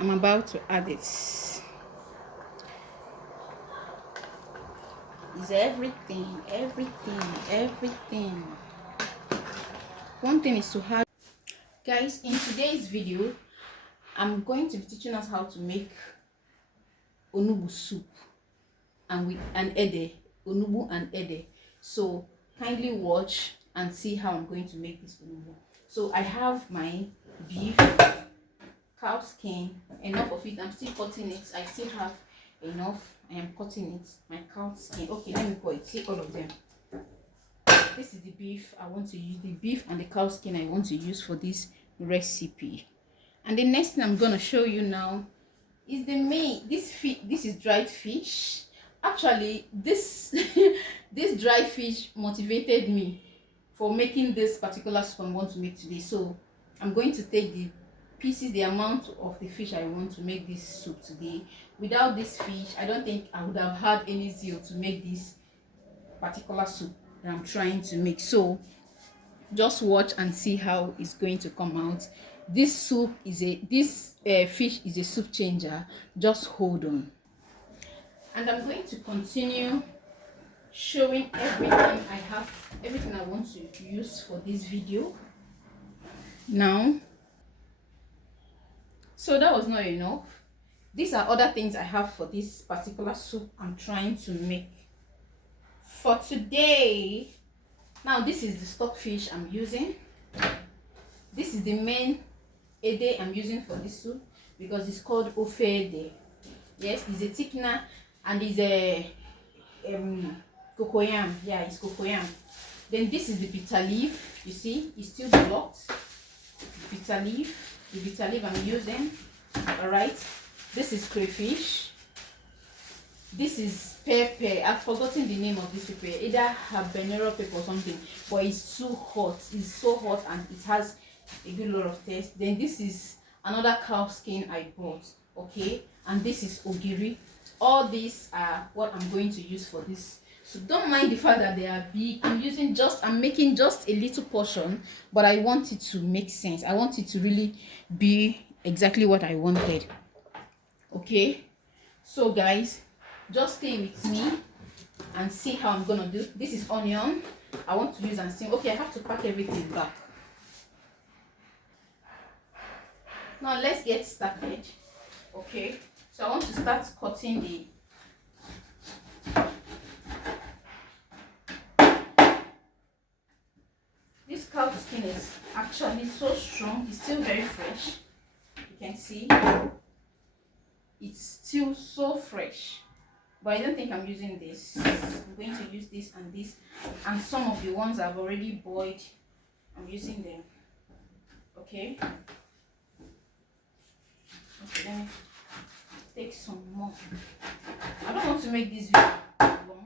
I'm about to add it. Is everything. One thing is to have, guys, in today's video I'm going to be teaching us how to make onugbu soup and with an ede, onugbu and ede. So kindly watch and see how I'm going to make this onugbu. So I have my beef, cow skin, enough of it. I'm still cutting it. I still have enough. I am cutting it. My cow skin. Okay, let me pour it. See all of them. This is the beef I want to use. The beef and the cow skin I want to use for this recipe. And the next thing I'm gonna show you now is the main. This is dried fish. Actually, this this dried fish motivated me for making this particular soup I want to make today. So I'm going to take the pieces, the amount of the fish I want to make this soup today. Without this fish, I don't think I would have had any zeal to make this particular soup that I'm trying to make. So just watch and see how it's going to come out. This soup is fish is a soup changer. Just hold on. And I'm going to continue showing everything I have, everything I want to use for this video now. So that was not enough. These are other things I have for this particular soup I'm trying to make for today. Now this is the stock fish I'm using. This is the main ede I'm using for this soup because it's called Ofe ede. Yes, it's a thickener and it's a cocoyam. Yeah, it's cocoyam. Then this is the bitterleaf. You see, it's still blocked. Bitterleaf, the bitterleaf I'm using. All right. This is crayfish. This is pepper. I've forgotten the name of this pepper. Either habanero pepper or something, but it's too hot. It's so hot and it has a good lot of taste. Then this is another cow skin I bought. Okay, and this is ogiri. All these are what I'm going to use for this. So don't mind the fact that they are big. I'm making just a little portion, but I want it to make sense. I want it to really be exactly what I wanted. Okay, so guys, just stay with me and see how I'm gonna do. This is onion. I want to use and see. Okay, I have to pack everything back. Now let's get started. Okay, so I want to start cutting the this cow skin is actually so strong. It's still very fresh. You can see it's still so fresh, but I don't think I'm using this. I'm going to use this, and some of the ones I've already boiled, I'm using them. Okay, let me take some more. I don't want to make this video long.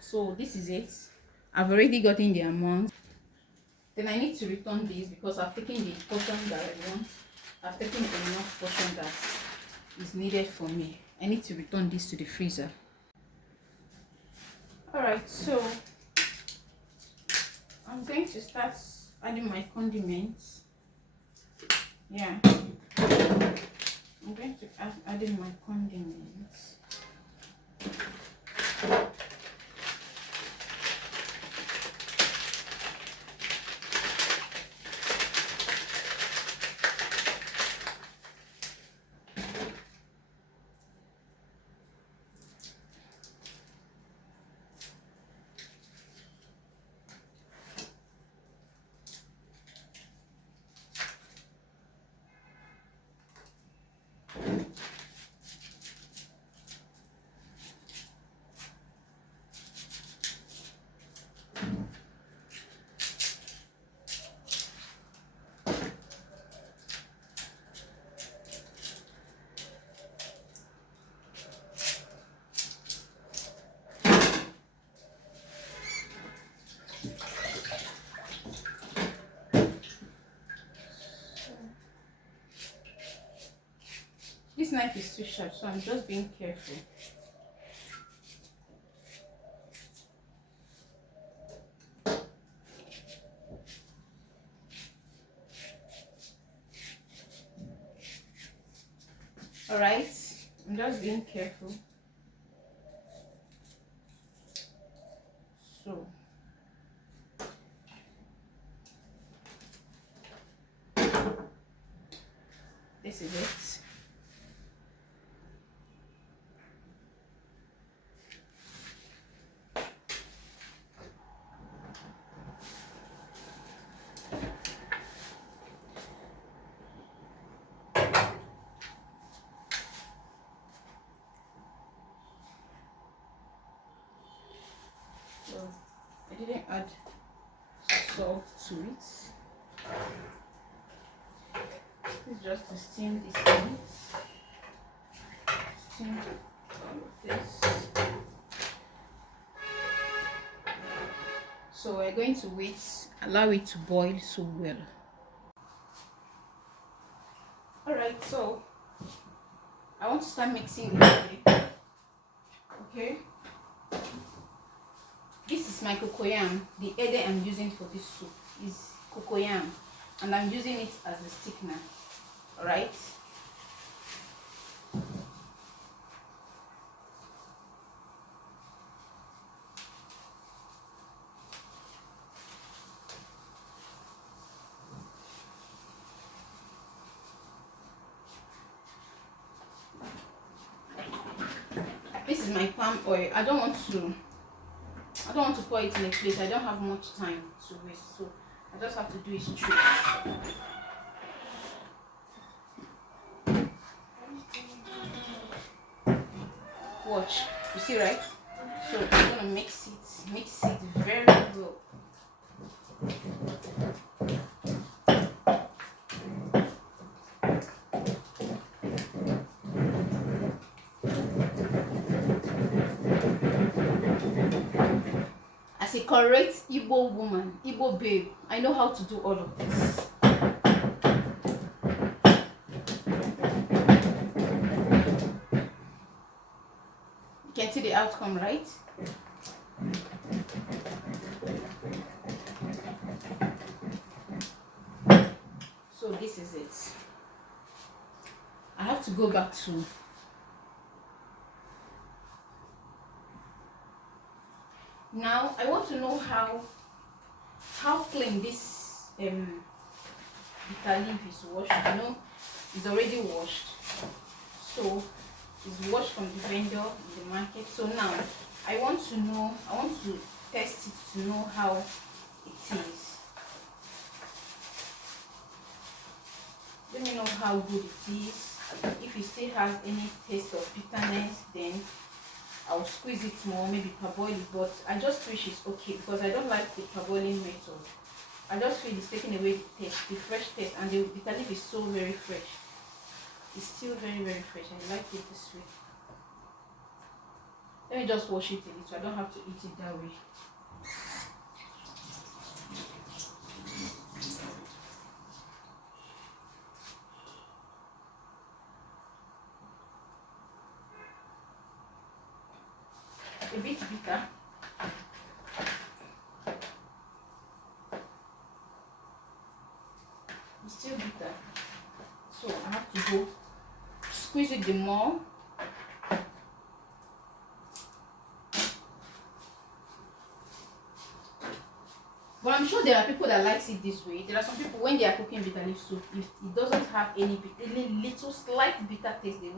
So this is it. I've already gotten the amount. Then I need to return this because I've taken the portion that I want. I've taken enough portion that is needed for me. I need to return this to the freezer. Alright, so I'm going to start adding my condiments. Yeah, I'm going to add in my condiments. knife is too sharp, so I'm just being careful. Alright, I'm just being careful. So this is it. So I didn't add salt to it. This is just to steam this meat. Steam all of this. So we're going to wait, allow it to boil so well. Alright, so I want to start mixing it. Okay. This is my cocoyam. The ede I'm using for this soup is cocoyam, and I'm using it as a thickener. Alright. This is my palm oil. I don't want to pour it in a plate. I don't have much time to waste, so I just have to do it straight. Watch, you see, right? So I'm gonna mix it very well. As a correct Igbo woman, Igbo babe, I know how to do all of this. You can see the outcome, right? So this is it. I have to go back to now. I want to know how clean this bitterleaf is washed. You know, it's already washed, so it's washed from the vendor in the market. So now I want to test it to know how it is. Let me know how good it is. If it still has any taste of bitterness, then I'll squeeze it more, maybe parboil it, but I just wish it's okay because I don't like the parboiling method. I just feel it's taking away the taste, the fresh taste, and the bitterleaf is so very fresh. It's still very, very fresh. I like it this way. Let me just wash it a little. I don't have to eat it that way. A bit bitter. It's still bitter. So I have to go squeeze it the more. But I'm sure there are people that likes it this way. There are some people when they are cooking bitterleaf soup, if it doesn't have any little slight bitter taste, they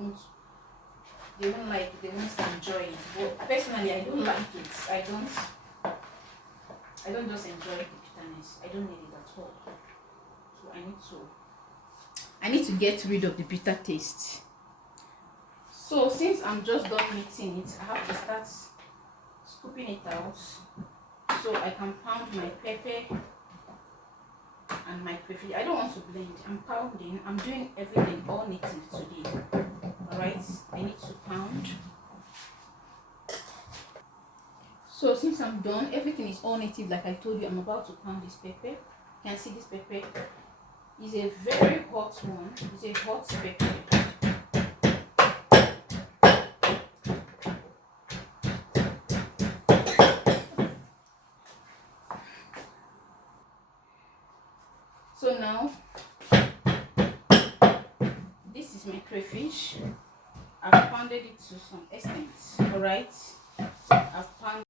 won't like it, they won't enjoy it. But personally, I don't like it. I don't just enjoy the bitterness. I don't need it at all. So I need to get rid of the bitter taste. So since I'm just done mixing it, I have to start scooping it out so I can pound my pepper and my crayfish. I don't want to blend. I'm pounding. I'm doing everything all native today. Alright, I need to pound. So since I'm done, everything is all native. Like I told you, I'm about to pound this pepper. You can see this pepper is a very hot one. It's a hot pepper. crayfish. I've pounded it to some extent. All right, I've pounded